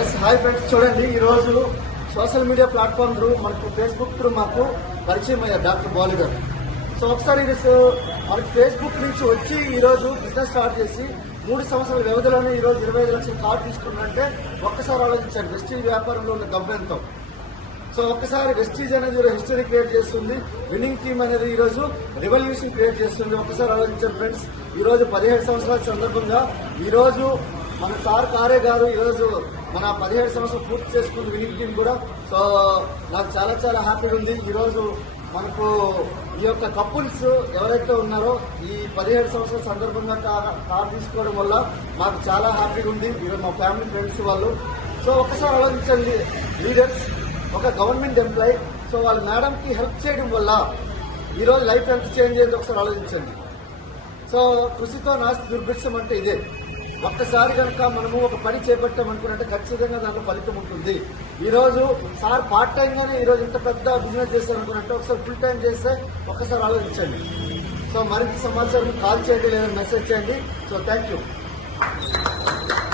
yes hi friends చూడండి ఈరోజు social media platform through మనకు ఫేస్బుక్ త్రూ మాకు పరిచయం అయ్యారు డాక్టర్ బాలు గారు సో ఒకసారి మనకు ఫేస్బుక్ నుంచి వచ్చి ఈరోజు బిజినెస్ స్టార్ట్ చేసి మూడు సంవత్సరాల వ్యవధిలోనే ఈరోజు ఇరవై ఐదు లక్షల కార్డు తీసుకున్నంటే ఒక్కసారి ఆలోచించండి వెస్టీ వ్యాపారంలో ఉన్న గమ్యంతో సో ఒక్కసారి వెస్టీజ్ అనేది హిస్టరీ క్రియేట్ చేస్తుంది విన్నింగ్ టీమ్ అనేది ఈరోజు రెవల్యూషన్ క్రియేట్ చేస్తుంది ఒక్కసారి ఆలోచించండి ఫ్రెండ్స్ ఈరోజు పదిహేడు సంవత్సరాల సందర్భంగా ఈరోజు మన సార్ కారే గారు ఈరోజు మన పదిహేడు సంవత్సరం పూర్తి చేసుకున్న వినిపించింది కూడా సో నాకు చాలా చాలా హ్యాపీగా ఉంది ఈరోజు మనకు ఈ యొక్క కపుల్స్ ఎవరైతే ఉన్నారో ఈ పదిహేడు సంవత్సరాల సందర్భంగా కార్ తీసుకోవడం వల్ల మాకు చాలా హ్యాపీగా ఉంది ఈరోజు మా ఫ్యామిలీ ఫ్రెండ్స్ వాళ్ళు సో ఒకసారి ఆలోచించండి లీడర్స్ ఒక గవర్నమెంట్ ఎంప్లాయీ సో వాళ్ళ మేడంకి హెల్ప్ చేయడం వల్ల ఈరోజు లైఫ్ ఎంత చేంజ్ అయింది ఒకసారి ఆలోచించండి సో కృషితో నాస్తి దుర్భిక్షం అంటే ఇదే ఒక్కసారి కనుక మనము ఒక పని చేపట్టామనుకున్నట్టే ఖచ్చితంగా దాంట్లో ఫలితం ఉంటుంది ఈరోజు సార్ పార్ట్ టైం టైంగానే ఈరోజు ఇంత పెద్ద బిజినెస్ అనుకున్నట్టు ఒకసారి ఫుల్ టైం చేస్తే ఒక్కసారి ఆలోచించండి సో మరింత సమాచారం కాల్ చేయండి లేదా మెసేజ్ చేయండి సో థ్యాంక్ యూ